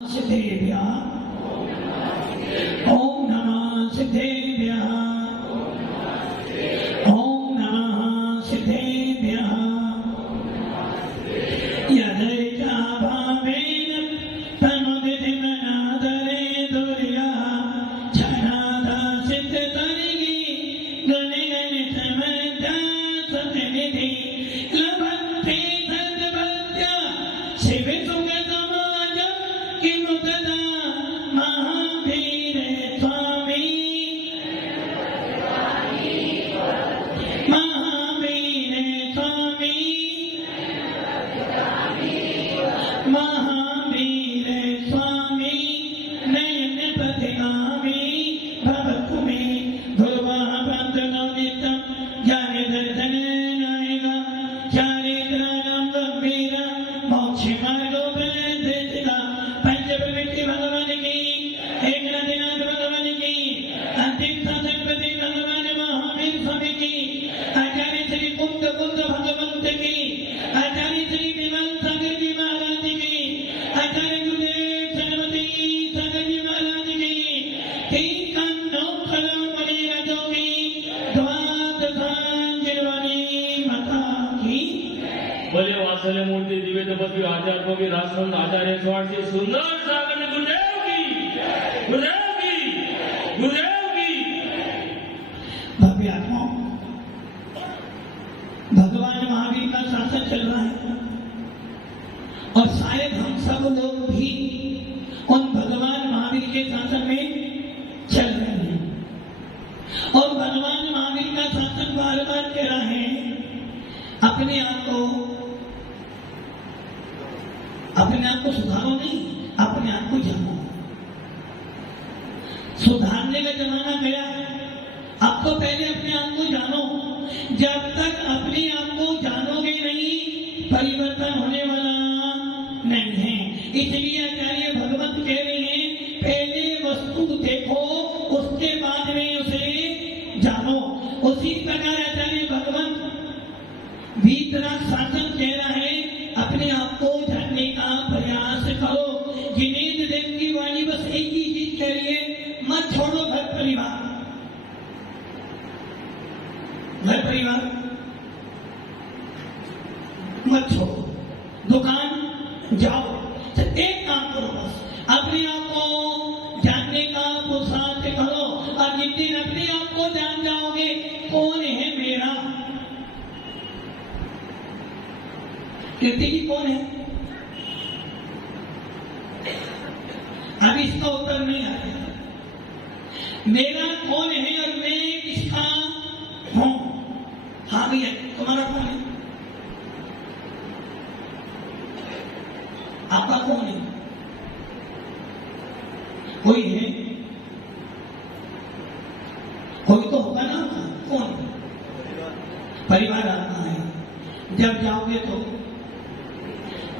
सिद्धेभ्यः ओम नमः सिद्धेभ्यः ओम नमः सिद्धेभ्यः यदैका भावेन तनुदिमनादरे दुर्या छनादा सिद्धतरिगी गणे गणे समता सतनिधि लभन्ते सद्भक्त्या शिवे मूर्ति दिव्य तपस्वी आचार्यों की राष्ट्रसंत आचार्य स्वार्थी सुंदर सागर गुरुदेव की गुरुदेव की गुरुदेव की भव्य आत्माओं, भगवान महावीर का शासन चल रहा है और शायद हम सब लोग भी उन भगवान महावीर के शासन में चल रहे हैं और भगवान महावीर का शासन बार बार कह रहा है अपने आप को सुधारो नहीं, अपने आप को जानो। सुधारने का जमाना गया है, अब तो पहले अपने आप को जानो। जब तक अपने आप को जानोगे नहीं, परिवर्तन होने वाला नहीं है। इसलिए आचार्य भगवत कह रहे हैं पहले वस्तु देखो, उसके बाद में उसे जानो। उसी प्रकार आचार्य भगवत भीतरा शासन कह रहा है अपने आप को जानने का प्रयास करो। जिनेंद्र देव की वाणी बस एक ही चीज कह रही है, मत छोड़ो घर परिवार। घर परिवार मत छोड़ो, दुकान जाओ, एक काम करो, बस अपने आप को जानने का पुरुषार्थ करो। और जिस दिन अपने आप को जान जाओगे कौन है मेरा, कीर्ति जी कौन है, अब इसका उत्तर नहीं आया। मेरा कौन है और मैं किसका हूं? हाँ भैया, तुम्हारा कौन है? आपका कौन है? कोई है? कोई तो होगा ना, कौन? परिवार आपका है। जब जाओगे तो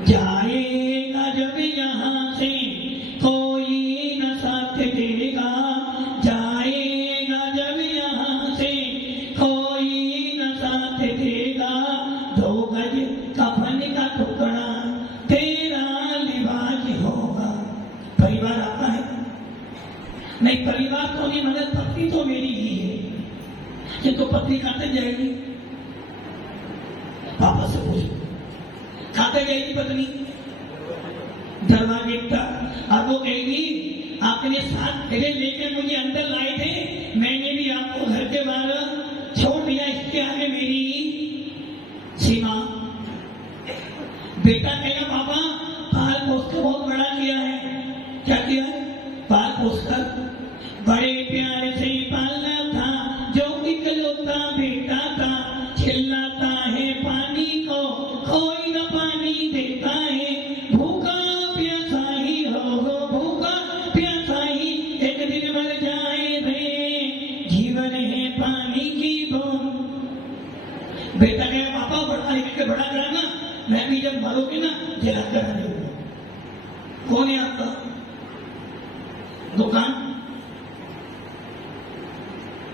जाएगा जब यहाँ से कोई न साथ देगा, जाएगा जब यहाँ से कोई न साथ देगा। 2 गज कफन का टुकड़ा तेरा लिबास होगा। परिवार आपका है नहीं? परिवार तो नहीं, मगर पत्नी तो मेरी ही है। ये तो पत्नी खाते जाएगी, पापा से पूछो खाते जाएगी पत्नी दरवाजे तक। अब वो कहेगी आपने 7 फेरे लेकर मुझे अंदर लाए थे, मैंने भी आपको घर के बाहर छोड़ दिया, इसके आगे मेरी सीमा। बेटा कहेगा पापा पाल पोस कर बहुत बड़ा किया है। क्या किया? पाल पोस कर बड़े प्यार से पालना था, जो इकलौता बेटा था। चिल्लाता है पानी को, कोई न पानी देता है। भूखा प्यासा ही हो, भूखा प्यासा ही एक दिन मर जाए रे। जीवन है पानी की बूंद। बेटा कहे पापा बड़ा लेकर बड़ा कराना, मैं भी जब मरोगे ना जला कर दूंगा। कौन है आपका?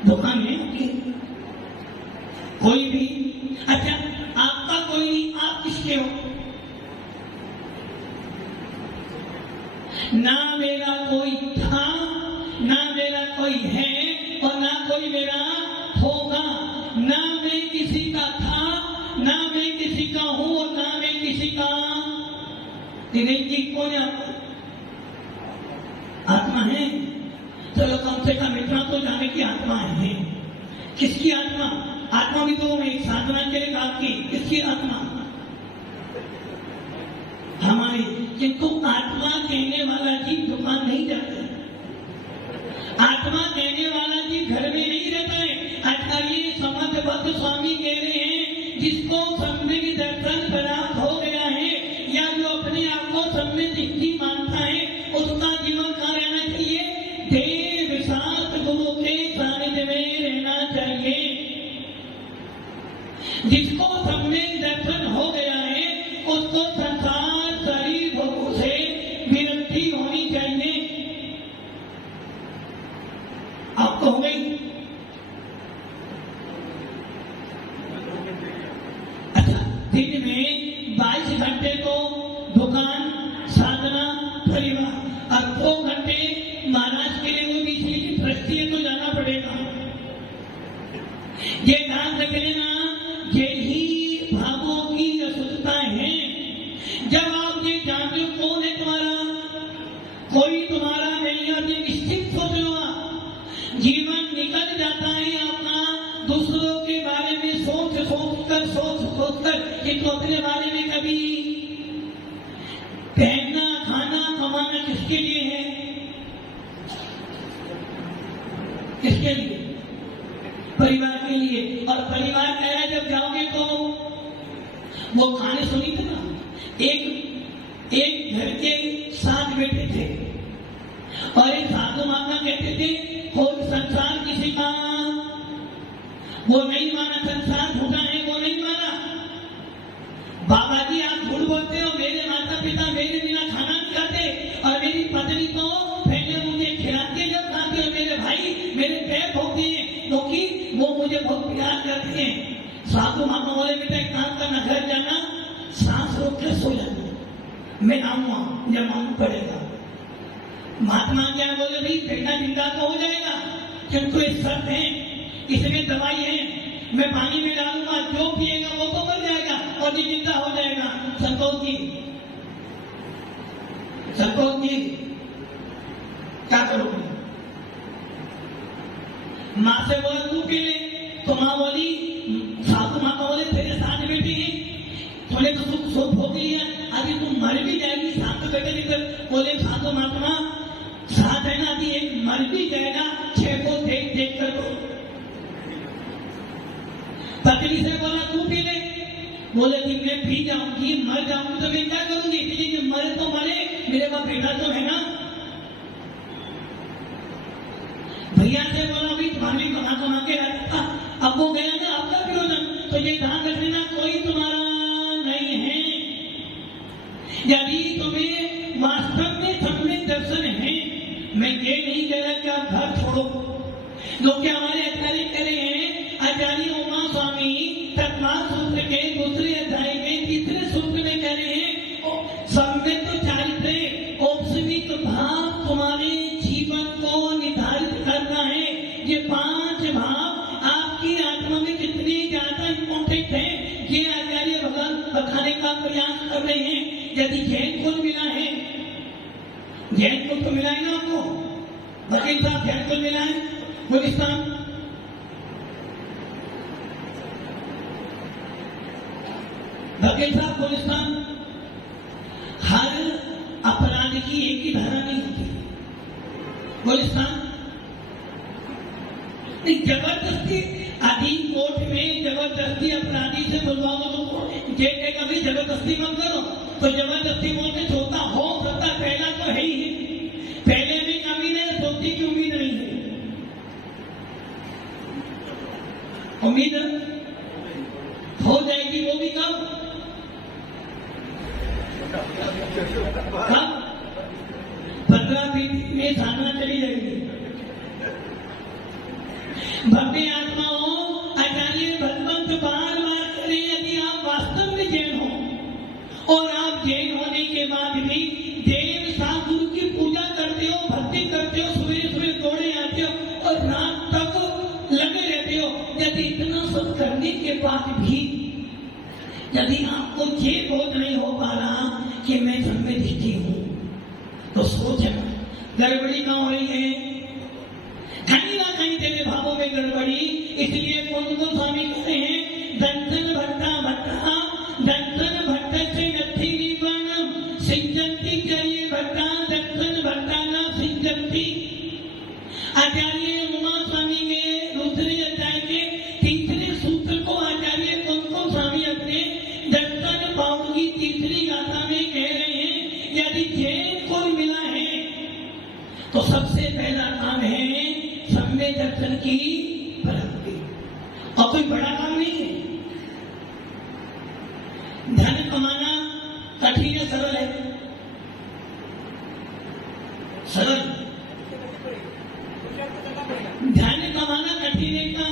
दुकान है आपकी? कोई भी? अच्छा, आपका कोई नहीं, आप किसके हो? ना मेरा कोई था, ना मेरा कोई है और ना कोई मेरा होगा। ना मैं किसी का था, ना मैं किसी का हूं और ना मैं किसी का। दिनेश जी कौन है? आत्मा है। चलो कम से कम इतना तो जाने की आत्मा है। किसकी आत्मा? आत्मा भी तो एक साधना करेगा आपकी। किसकी आत्मा? हमारी। जिनको आत्मा कहने वाला जी दुकान नहीं जाता, आत्मा कहने वाला जी घर में नहीं रहता है। आचार्य समर्थभक्त स्वामी कह रहे हैं, जिसको सम्यक दर्शन प्राप्त हो गया है या जो अपने आप को सम्यक दृष्टि मानता है, उसका जीवन कहाँ रहना चाहिए? देव साथ गुरु के सानिध्य में रहना चाहिए। जिसको सम्यक दर्शन हो गया है उसको संसार शरीर भोगों से विरक्ति होनी चाहिए। आपको हो गई? अच्छा, दिन में 22 घंटे को दुकान, साधना, परिवार और 2 घंटे महाराज के लिए वो बीच में दृष्टि तो जाना पड़ेगा। ये ध्यान रख लेना, यही भावों की अशुद्धता है। जब आप ये जानते हो कौन है तुम्हारा, कोई तुम्हारा नहीं, और ये निश्चित सोच लो, जीवन निकल जाता है अपना दूसरों के बारे में सोच कर कि तो अपने बारे में कभी पहनना, खाना, कमाना किसके लिए है? किसके लिए? परिवार के लिए। और परिवार कह रहा है जब जाओगे तो वो खाने सुनी थे ना, एक घर के 7 बेटे थे और एक साधु माता कहते थे कोई संसार किसी का वो नहीं माना, संसार झूठा है वो नहीं माना। बाबा जी आप झूठ बोलते हो, मेरे माता पिता मेरे बिना खाना नहीं खाते और मेरी पत्नी तो पहले मुझे खिलाते जब खाते और मेरे भाई मेरे पैर धोते हैं क्योंकि वो मुझे बहुत प्यार करते हैं। साधु माता बोले बेटा एक काम करना, घर जाना, सांस रोक कर सो जाना, मैं आऊंगा, मुझे मालूम पड़ेगा। महात्मा क्या बोले भाई बेटा जिंदा तो हो जाएगा किंतु इस शर्त है, इसमें दवाई है, मैं पानी में डालूंगा, जो पिएगा वो तो मर जाएगा और ये जिंदा हो जाएगा। संतोष जी क्या करोगे? माँ से बोला तू पी ले, तो माँ बोली, सासू माँ को बोले तेरे 7 बेटे हैं, तूने तो सुख भोग लिया, अभी तुम मर भी जाएगी, 7 बेटे निकल। बोले सासू महात्मा 7 है ना, अभी एक मर भी जाएगा, 6 को देख कर दो। पत्नी से बोला तू पी ले, बोले कि मैं पी जाऊंगी, मर जाऊंगी तो मैं क्या करूंगी? इसलिए मरे तो मरे, मेरे पास बेटा तो है ना। भैया से बोला भाई तुम्हारी कमा के रखा, अब वो गया ना, आपका विरोधन, तो ये ध्यान रख लेना कोई तुम्हारा नहीं है। यदि तुम्हें वास्तव में सम्यक दर्शन है, मैं ये नहीं कह रहा कि आप घर छोड़ो, क्योंकि हमारे आचार्य कह रहे हैं, आचार्य उमा स्वामी तत्वा सूत्र के दूसरे अध्याय में 3रे सूत्र में कह रहे हैं, सम्यक चारित्र्य औपसमिक भाव तुम्हारे जीवन को निर्धारित करना है। ये 5 भाव आपकी आत्मा में कितने ज्यादा इंपॉर्टेंट है, ये आचार्य भगवान बताने का प्रयास कर रहे हैं। यदि जैन कुल मिला है, जैन कुल तो मिला है ना आपको, वकील साहब जैन कुल मिला है, गुलिस्तान वकील साहब गुलिस्तान, हर अपराध की एक ही धारा नहीं होती। गुलिस्तान जबरदस्ती अधीन कोर्ट में जबरदस्ती अपराधी से बुलवाओ तो जेल के कभी जबरदस्ती मत करो, तो जबरदस्ती बोलते छोटा हो सकता, पहला तो है ही है, पहले भी कभी नहीं सोचती की उम्मीद नहीं है। उम्मीद हो जाएगी, वो भी कब? 15-20 में साधना चली जाएगी। भव्य आत्माओं, आचार्य भगवंत बार बार करें, यदि आप वास्तव में जैन हो और आप जैन होने के बाद भी देव साधु की पूजा यदि आपको ये बोध नहीं हो पा रहा कि मैं सब में दृष्टि हूं, तो सोचना गड़बड़ी कहां हो रही है? कहीं ना कहीं तेरे भावों में गड़बड़ी। इसलिए कौन स्वामी कहते हैं दंतन भट्टा भट्टा दंतन भट्ट से नथी निवाणम सिंचंती चाहिए भट्टा दंतन भट्टा ना सिंचंती। आचार्य उमा स्वामी में दूसरे अध्याय के तीसरे सूत्र को आचार्य कौन स्वामी अपने दर्शन पाउल की तीसरी गाथा में कह रहे हैं, यदि जैन कोई मिला है तो सबसे पहला काम है सम्य दर्शन की प्राप्ति, और कोई बड़ा काम नहीं है। धन कमाना कठिन है सरल है? सरल। धन कमाना कठिन है का?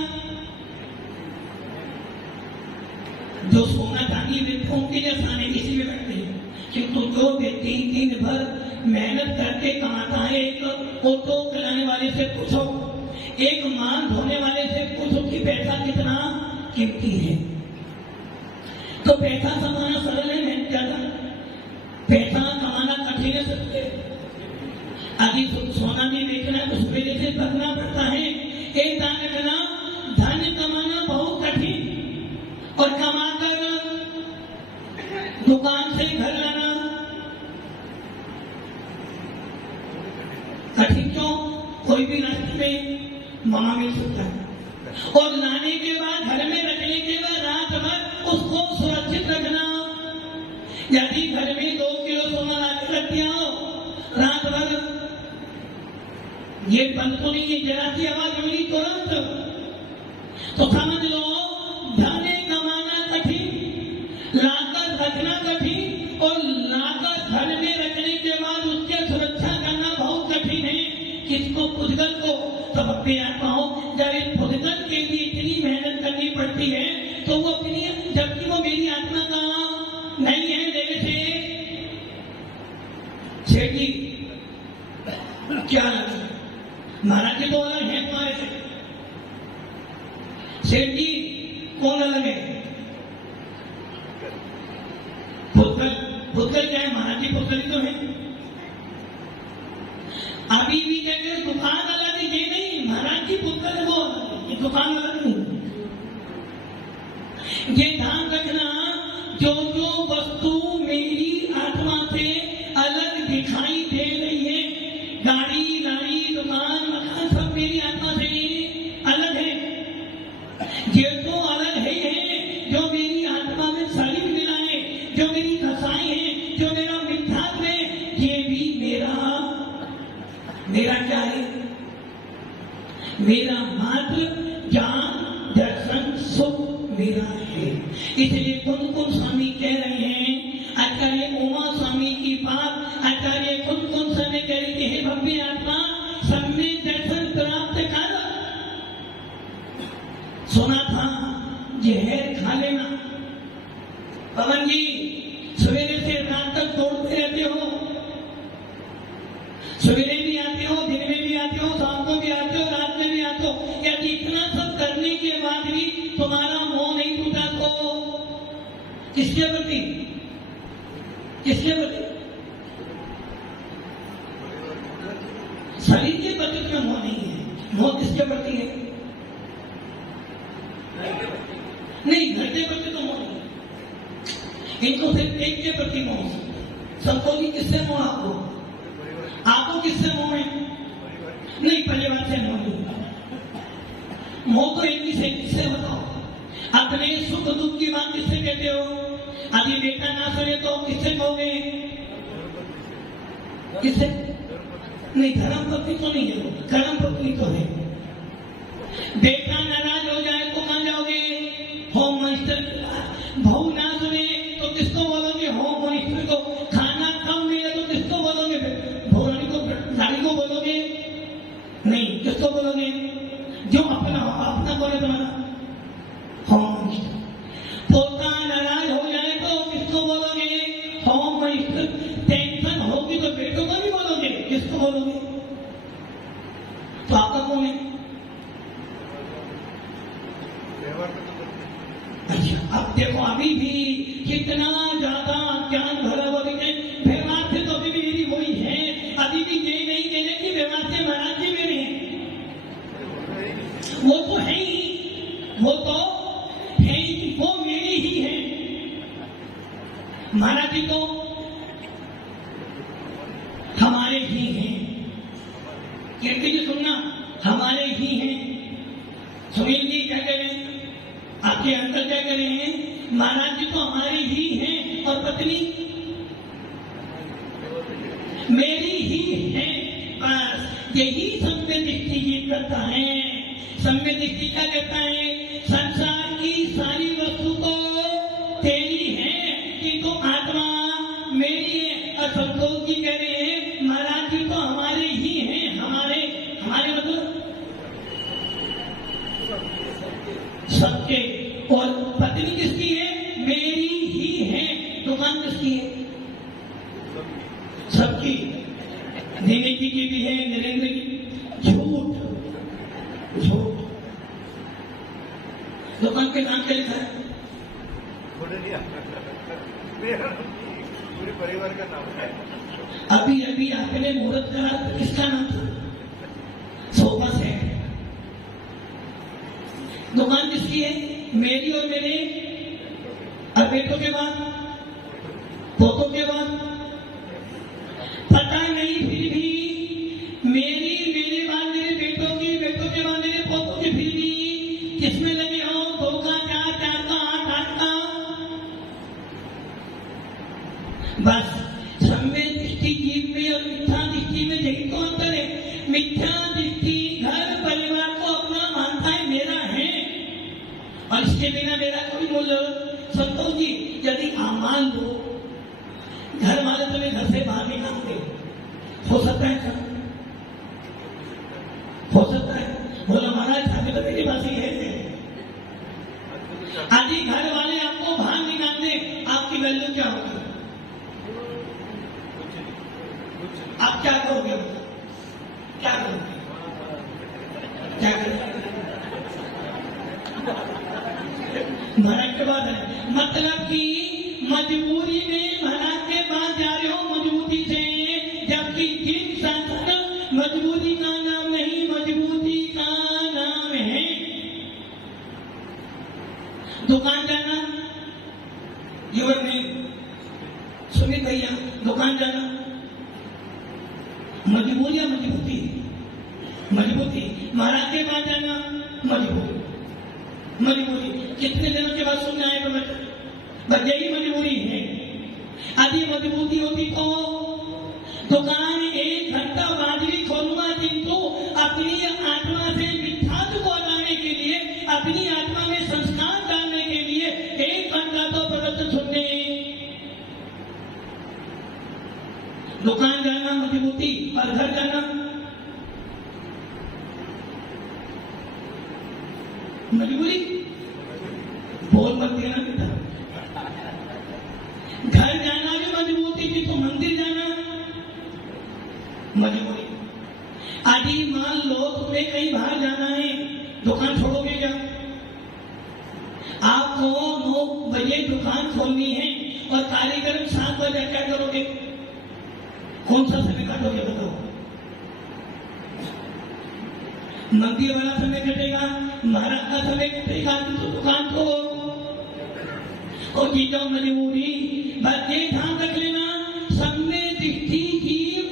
जो सोना चांदी व्यक्तियों के लिए आसान है, इसी में बैठते हैं, किंतु जो व्यक्ति दिन भर मेहनत करके कमाता है, एक ऑटो चलाने वाले से पूछो, एक मान धोने वाले से पूछो कि पैसा कितना कीमती है। तो पैसा कमाना सरल है, मेहनत ज्यादा। पैसा कमाना कठिन है सबसे। अभी सोना भी बेचना है तो सवेरे से भरना पड़ता है। एक दान रखना, धन कमाना बहुत कठिन, और कमाकर दुकान से घर लाना कठिन क्यों? कोई भी रास्ते में ममा मिल सकता है, और लाने के बाद घर में रखने के बाद रात भर उसको सुरक्षित रखना। यदि घर में 2 किलो सोना लाकर रख दिया हो, रात भर ये बंद तो नहीं है, जरा सी आवाज मिली तुरंत तो समझ लो धन कमाना कठिन, लाकर रखना कठिन, और लाकर घर में रखने के बाद उसकी सुरक्षा करना बहुत कठिन है। किसको? पुद्गल को। तब अपने आत्माओं जब इस पुद्गल के लिए इतनी मेहनत करनी पड़ती है तो वो अपनी, जबकि वो मेरी आत्मा का नहीं है। जैसे सेठ जी क्या लगे, महाराज जी तो अलग है तुम्हारे से, सेठ जी कौन अलग है? पुद्गल। पुद्गल क्या है? महाराज जी पुद्गल तो है। अभी भी कहते दुकान अलग है, ये नहीं, महाराज जी पुद्गल है, वो ये दुकान अलग नहीं। ये ध्यान रखना, जो जो वस्तु मेरी आत्मा से अलग दिखाई दे रही है, गाड़ी लाड़ी दुकान मकान सब मेरी आत्मा से अलग है। ये तो अलग है जो मेरी आत्मा में शरीर मिला है, जो मेरी दशाएं हैं, जो मेरा मिथ्यात्व है, ये भी मेरा क्या है? मेरा मात्र ज्ञान दर्शन सुख मेरा है। इसलिए कौन स्वामी कह रहे हैं, आचार्य उमा स्वामी की बात आचार्य कौन समय कह रहे हैं, भव्य आत्मा सम्य दर्शन प्राप्त कर। सुना था जहर खा लेना। पवन जी सवेरे से रात तक दौड़ते रहते हो, सवेरे भी आते हो, दिन में भी आते हो, शाम को भी आते हो, रात में भी आते हो। यदि इतना सब करने के बाद भी तुम्हारा मोह नहीं टूटा तो किसके प्रति? किसके प्रति? शरीर के प्रति में मोह नहीं है। मोह किसके प्रति है? नहीं, घर के प्रति तो मोह नहीं, इनको सिर्फ एक के प्रति मोह। सबको भी किससे मोह? आपको किससे मोह है? नहीं, परिवार से मोह नहीं। मोह तो एक ही से, किससे बताओ? अपने सुख दुख की बात किससे कहते हो? अभी बेटा ना सुने तो किससे कहोगे? किससे? नहीं, धर्म पत्नी तो नहीं है, कर्म पत्नी तो है। बेटा नाराज हो जाए तो कहां जाओगे? Home minister. बहू ना सुने तो किसको बोलोगे? होम मिनिस्टर को। खाना कम मिले तो किसको बोलोगे? गाड़ी को बोलोगे? नहीं, किसको बोलोगे? जो अपना बोले तुम्हारा होम मिनिस्टर। पोता नाराज हो जाए तो किसको बोलोगे? Home minister. टेंशन होगी तो बेटों को नहीं बोलोगे, किसको बोलोगे? तो आपका कौन है? अच्छा, अब देखो अभी भी कितना ज्यादा ज्ञान भरा हुआ है। व्यवहार से तो अभी भी मेरी वही है, अभी भी ये नहीं कहने की व्यवहार से महाराज जी मेरे हैं, वो तो है ही, वो तो है ही, वो मेरी ही है। महाराज जी तो हमारे ही हैं, कीर्ति जी सुनना, हमारे ही हैं। सुनील जी क्या कह रहे हैं, आपके अंकल क्या कह रहे हैं, महाराज जी तो हमारे ही हैं और पत्नी मेरी ही है। बस यही सम्य दृष्टि गीत करता है। सम्य दृष्टि क्या कहता है, संसार की सारी वस्तु को तेरी है किंतु आत्मा मेरी है। और संतोष जी कह रहे हैं महाराज जी तो हमारे ही हैं, हमारे हमारे मतलब सबके। और पत्नी किसकी है, मेरी ही है। दुकान किसकी है, सबकी। दिनेश जी की भी है, नरेंद्र की। झूठ झूठ, दुकान के नाम क्या लिखा है, पूरे परिवार का नाम है। अभी अभी आपने मुहूर्त करा, किसका नाम था, सोफा सेट। दुकान किसकी है, मेरी और मेरे, और बेटों के बाद, पोतों के बाद, पता नहीं फिर भी मेरी, मेरे बाद मेरे बेटों की, बेटों के बाद मेरे पोतों की, फिर भी किसमें लगे हो, 2 का 4, 4 का 8, 8 का। बस सम्य दृष्टि जीव में और मिथ्या दृष्टि में यही तो अंतर है। मिथ्या दृष्टि घर परिवार को अपना मानता है, मेरा है, और इसके बिना मेरा कोई मूल्य। संतोष जी यदि आप मान लो घर वाले तुम्हें घर से बाहर निकालते, हो सकता है सर, हो सकता है, बोला महाराज हमें तो मेरी बात ही है। यदि घर वाले आपको बाहर निकाल दे, आपकी वैल्यू क्या होगी, आप क्या करोगे, क्या करोगे, क्या करोगे। महाराज के बाद है मतलब कि मजबूरी में महाराज के पास जा रहे हो मजबूती से, जबकि दिन शासन मजबूरी का नाम नहीं, मजबूती का नाम है। दुकान जाना युवक नहीं, सुमित भैया दुकान जाना मजबूरी या मजबूती, मजबूती। महाराज के पास जाना मजबूरी, मजबूरी। कितने दिनों के बाद सुनने आए तो बस यही मजबूरी है। यदि मजबूती होती तो दुकान 1 घंटा बाजरी खोलूंगा, किंतु अपनी आत्मा से मिथ्यात्व को हटाने के लिए, अपनी आत्मा में संस्कार डालने के लिए 1 घंटा तो प्रवचन सुनने। दुकान जाना मजबूती और घर जाना मजबूरी। बोल मत देना बेटा, घर जाना भी मजबूती थी तो मंदिर जाना मजबूरी। यदि मान लो तुम्हें कहीं बाहर जाना है, दुकान छोड़ोगे क्या, आपको 9 बजे दुकान खोलनी है और कार्यक्रम 7 बजे, क्या करोगे, कौन सा समय काटोगे बताओ। मंदिर वाला समय कटेगा, महाराज का समय कटेगा, तो दुकान को और चीजों मजबूरी। बस ये ध्यान रख लेना, सम्य दृष्टि जीव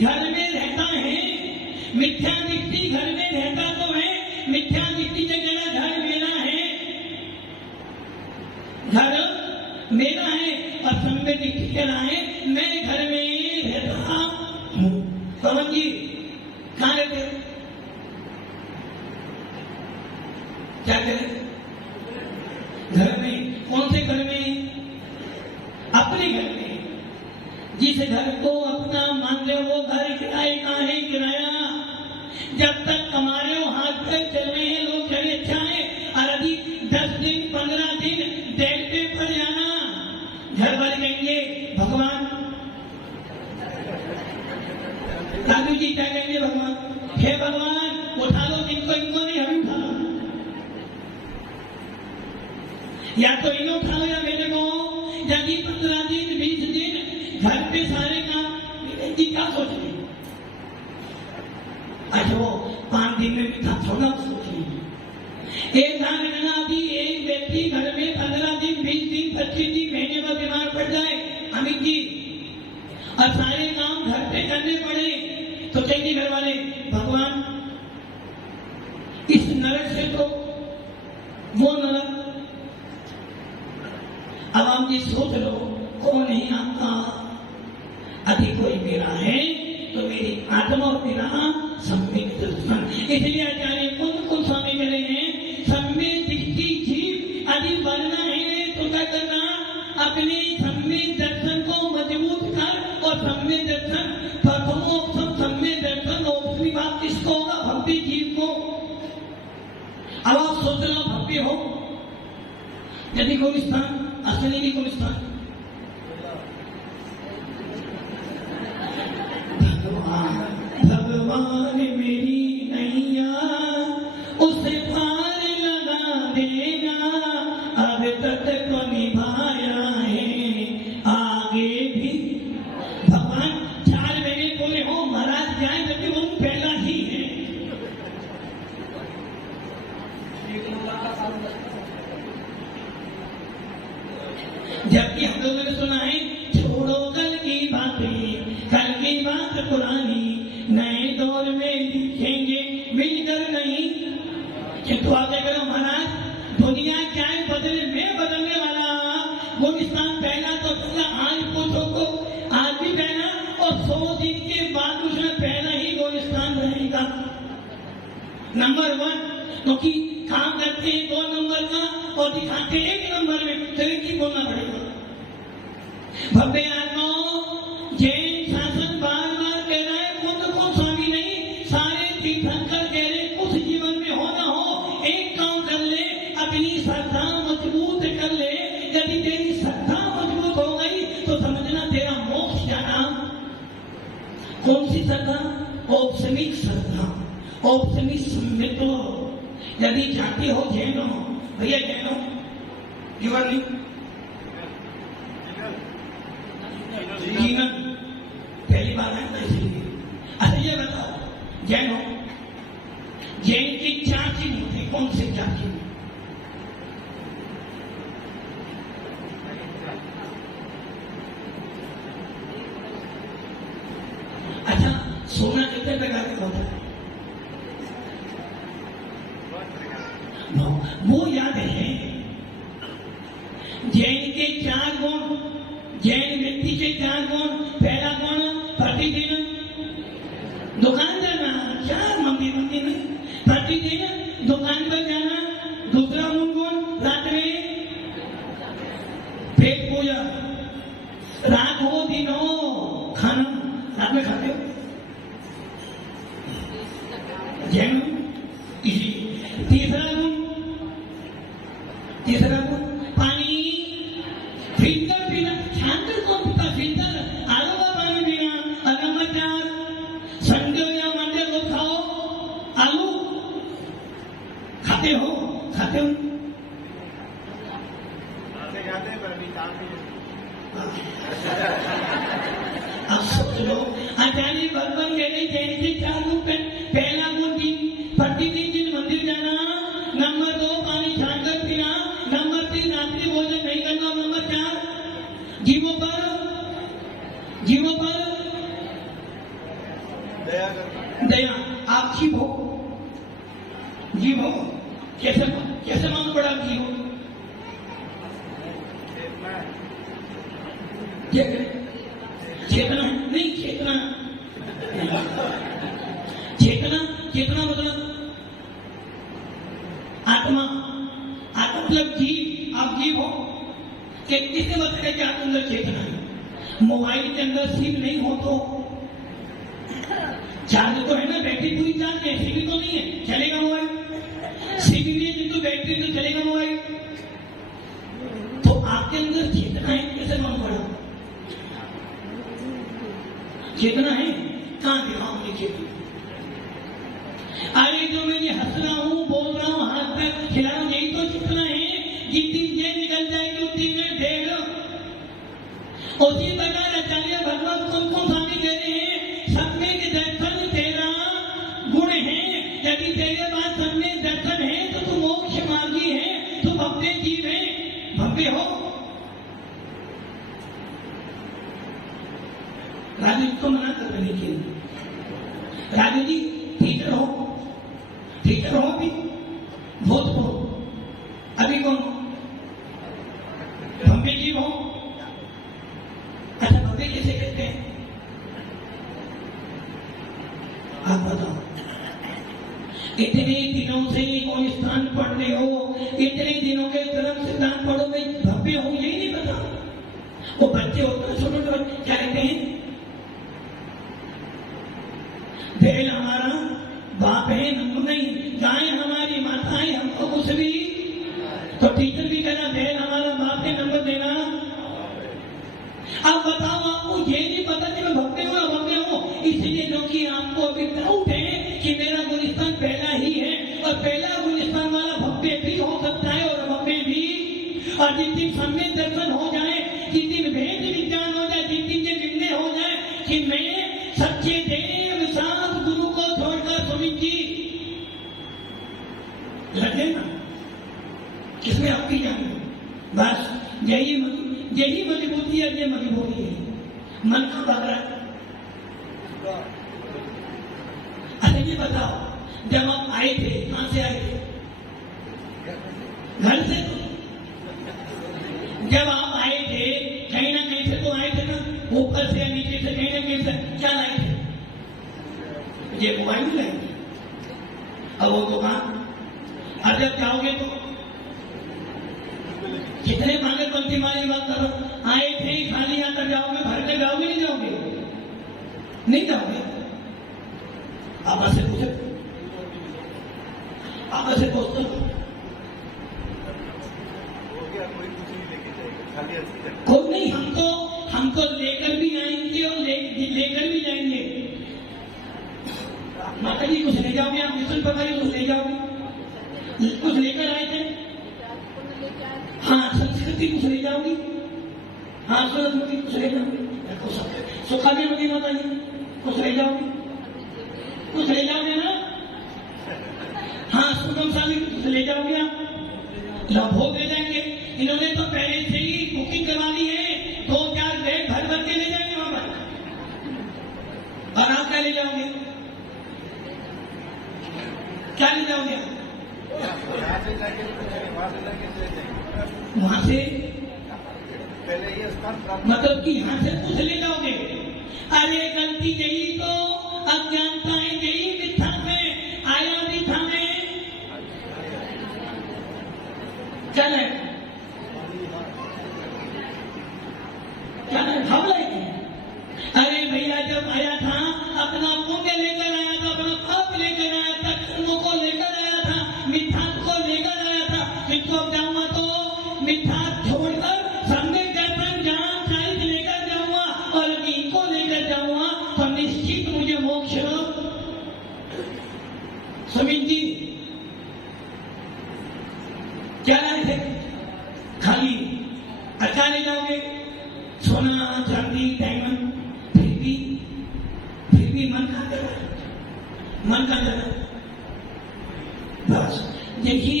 घर में रहता है, मिथ्या दृष्टि घर में रहता तो है। मिथ्या दृष्टि से कहना घर मेरा है, घर मेरा है, और सम्य दृष्टि कहना है मैं घर में रहता हूँ। समझिए कहाँ रहते, क्या करें, घर में। कौन से घर में, अपने घर में। जिस घर को अपना मान रहे हो वो घर किराए का है, किराया। जब तक कमा रहे हो, हाथ पे चल रहे हैं लोग, चले अच्छा है। और अभी 10 दिन 15 दिन देखते पर जाना, घर वाले कहेंगे भगवान, दादू जी क्या कहेंगे, भगवान, हे भगवान उठा लो जिनको, इनको नहीं, हम उठा लो। या तो इन्हों उठाओ या मेरे को, यदि 15 दिन 20 दिन घर पे सारे काम की क्या सोच रही? अच्छा वो 5 दिन में भी था थोड़ा सोच रही। एक अभी एक व्यक्ति घर में 15 दिन 20 दिन 25 दिन महीने में बीमार पड़ जाए अमित जी, और सारे काम घर पे करने पड़े, तो चाहिए घर वाले भगवान इस नरक से तो वो नरक। अब आप ये सोच लो, कौन नहीं आपका? अधिक कोई मेरा है तो मेरी आत्मा और मेरा सम्यक दर्शन। इसलिए आचार्य कुल स्वामी कह रहे हैं, सम्यक दृष्टि जीव यदि बनना है तो क्या करना? अपने सम्यक दर्शन को मजबूत कर, और सम्यक दर्शन प्रथमोपम सम्यक दर्शन ओपनी बात किसको होगा? भक्ति जीव को। अब आप सोच रहे भव्य हो, यदि कोई स्थान असली भी कोई स्थान भगवान मेरी नैया उसे पार लगा देना, अब तक को निभाया है आगे भी। भगवान 4 महीने बोले हो महाराज जाए, जबकि वो पहला ही है। जबकि हम लोगों ने सुना है, छोड़ो कल की बातें, कल की बात पुरानी, नए दौर में लिखेंगे मिलकर नहीं। किंतु आगे करो महाराज, दुनिया क्या है बदले में बदलने वाला। गुलिस्तान पहला तो पहला, आज पूछो तो आज भी पहला, और 100 दिन के बाद उसमें पहला ही गुलिस्तान रहेगा नंबर 1। क्योंकि काम करते हैं 2 नंबर का और दिखाते 1 नंबर में, तो एक ही बोलना पड़ेगा। भव्य आत्माओं, जैन शासन बार बार कह रहा है, खुद को स्वामी नहीं, सारे तीर्थंकर कह रहे, कुछ जीवन में हो ना हो, एक काम कर ले, अपनी श्रद्धा मजबूत कर ले। यदि तेरी श्रद्धा मजबूत हो गई तो समझना तेरा मोक्ष जाना। कौन सी श्रद्धा? औपसमिक श्रद्धा, औपसमिक सम्मित। यदि जाति हो जैनो, भैया जैनो जीवन नहीं जीवन पहली बार है तो इसलिए। अच्छा ये बताओ, जैन हो, जैन की 4 चिन्ह होते, कौन से 4 चिन्ह? अच्छा सोना कितने प्रकार का होता है? वो याद है। जैन के 4 गुण, जैन व्यक्ति के 4 गुण। पहला गुण प्रतिदिन दुकान जाना, 4 मंदिर में प्रतिदिन दुकान पर जाना। दूसरा गुण रात में पेट पूजा, रात हो दिन हो खाना, रात में खाते हो जैन। तीसरा गुण पानी, फिल्टर पीना। छात्र कौन पीता? फिल्टर आलो का पानी पीना। और नंबर 4 संडे या मंडे को खाओ आलू, खाते हो? खाते हो अब सोच लो। आचार्य भगवान कह रहे जैन के 4 गुण। पहला गुण प्रतिदिन दिन मंदिर जाना। नंबर 2 पानी छानकर पीना। नंबर 3 रात्रि भोजन नहीं करना। नंबर 4 जीवों पर दया। आप जीव हो, जीव हो, कैसे मालूम पड़ा आप जीव हो? चेतना नहीं, चेतना मतलब आत्मा। आत्मा मतलब जीव। आप जीव हो। किसने बताया कि आपके अंदर चेतना है? मोबाइल के अंदर सिम नहीं हो तो चार्ज तो है ना, बैटरी पूरी चार्ज है, सिम तो नहीं है, चलेगा मोबाइल। सिम नहीं है किंतु बैटरी तो चलेगा मोबाइल। तो आपके अंदर चेतना है, कैसे मालूम पड़ा? चेतना है कहाँ? दिमाग में चेतना। अरे जो मैं ये हंस रहा हूँ, बोल रहा हूँ, हाथ पैर हिला रहा हूँ, यही तो चेतना है। जिस दिन ये निकल राजू जी टीचर हो अभी भूतपूर्व, अभी कौन भव्य जी हो? अच्छा भव्य किसे कहते हैं आप बताओ? इतने दिनों से कोई स्थान पढ़ रहे हो, इतने दिनों के कर्म सिद्धांत पढ़ो, मैं भव्य हूं यही नहीं पता। वो बच्चे होते हैं छोटे छोटे, क्या कहते हैं? बैल हमारा बाप है, हम नहीं, गाय हमारी माता है, हमको कुछ भी। तो टीचर भी कहना बैल हमारा बाप है, नंबर देना। अब बताओ, आपको ये नहीं पता कि मैं भव्य हूं अभव्य हूं, इसलिए क्योंकि आपको अभी डाउट है कि मेरा गुलिस्तान पहला ही है, और पहला गुलिस्तान वाला भव्य भी हो सकता है और अभव्य भी। और जिस दिन सम्यक दर्शन हो जाए, जिस दिन भेद विज्ञान हो जाए, जिस दिन ये निर्णय हो जाए कि मैं सच्चे देव साथ गुरु को छोड़कर स्वामी जी लगे ना, किसमें आपकी जान? बस यही मजबूती है, ये मजबूती है, मन का बकरा। अच्छा ये बताओ, जब आप आए थे कहां से आए थे? घर से। जब आप आए थे कहीं ना कहीं से तो आए थे ना, ऊपर से या नीचे से, कहीं ना कहीं से क्या लाए थे? ये मोबाइल लाए थे, और वो तो कहां? अब जब जाओगे तो कितने पागलपंथी वाली बात करो, आए थे खाली आकर जाओगे, भर कर जाओगे, नहीं जाओगे? नहीं जाओगे। आपस से पूछो, आपस से पूछो, कोई नहीं, हमको लेकर भी आएंगे और लेकर भी जाएंगे। माता जी कुछ ले जाओगे आप? मिशन पकड़िए, कुछ ले जाओगे? कुछ लेकर आए थे? हाँ, संस्कृति कुछ ले जाओगी? हाँ, सरस्वती कुछ ले जाओगी? सुखा भी होगी माता जी, कुछ ले जाओगी? कुछ ले जाओगे ना? हाँ, सुगम साली कुछ ले जाओगे आप? भोग ले जाएंगे। इन्होंने तो पहले से ही बुकिंग करवा ली है, 2-4 बैग भर भर के ले जाएंगे वहां पर। और आप क्या ले जाओगे? क्या ले जाओगे? वहां से मतलब कि यहां से कुछ ले जाओगे? अरे गलती यही तो, अज्ञानता है यही, मिथ्या में आया भी था में चल है, क्या भाव लाएंगे? अरे भैया जब आया था अपना पुण्य लेकर आया था, अपना पाप लेकर आया था, कर्मों को लेकर आया था, मिथ्या को लेकर आया था। किसको अब जाऊंगा तो मिथ्या छोड़कर सम्यक दर्शन ज्ञान साहित्य लेकर जाऊंगा, और इनको लेकर जाऊंगा तो निश्चित मुझे मोक्ष। समीन जी क्या लाए थे? खाली अच्छा ले जाओगे? सोना चांदी डायमंड, फिर भी मन का जरा बस यही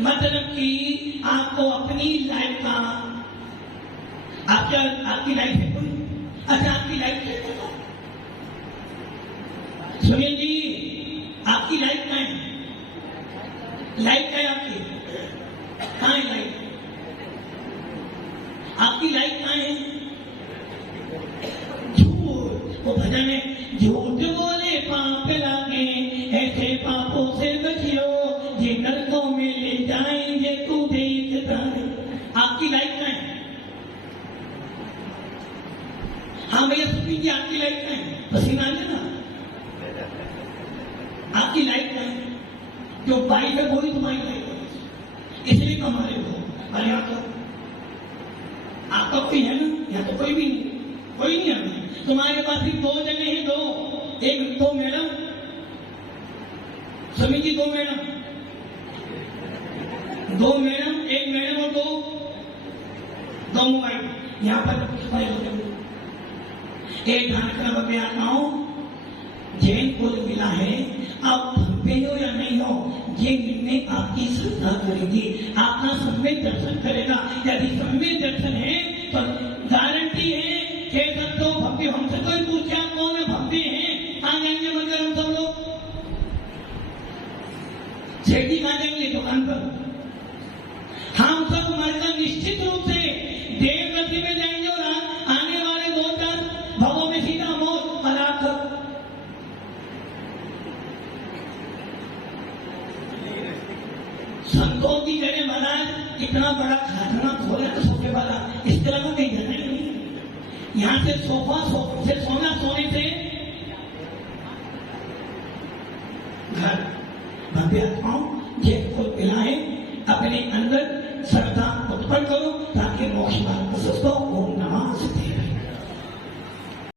मतलब कि आपको अपनी लाइफ का, आपकी लाइफ है कोई? अच्छा आपकी लाइफ है? सुनील जी आपकी लाइफ क्या है? लाइफ क्या है आपकी? कहाँ है लाइफ? आपकी लाइफ कहाँ है? झूठ, वो भजन है, झूठ बोले पाप लागे, ऐसे पापों से बचियो, ये नरकों में ले जाएंगे तू देखता है। आपकी लाइफ कहाँ है? हाँ भैया सुनी जी आपकी लाइफ कहाँ है? पसीना है ना? आपकी लाइफ कहाँ है? जो बाइक है वही तुम्हारी लाइफ है, इसलिए कमारे हो। अरे आपका कोई है ना? या तो कोई भी नहीं, कोई नहीं है। तुम्हारे पास भी 2 जगह है, 2 मैडम, समी जी 2 मैडम, 1 मैडम और 2 मोबाइल। यहाँ पर एक ध्यान का मैं आता हूं, जैन कुल मिला है, आप भव्य हो या नहीं हो, ये निर्णय आपकी श्रद्धा करेगी, आपका सम्यक दर्शन करेगा। यदि सम्यक दर्शन है तो गारंटी है, कह सकते हो भव्य। हमसे कोई पूछे आप कौन है भव्य है, आ जाएंगे मगर हम तो सेठी कहाँ जाएंगे? दुकान पर। हम सब मरकर निश्चित रूप से देवगति में जाएंगे और आने वाले 2-4 भवों में सीधा मौत और आप संतों की जगह महाराज इतना बड़ा खाना खोले तो सबके बड़ा इसके अलावा कहीं जाना ही नहीं। यहाँ से सोना सोने से घर भव्य आत्माओं को पिलाए, अपने अंदर श्रद्धा उत्पन्न करो ताकि मोक्ष मार्ग प्रशस्त हो।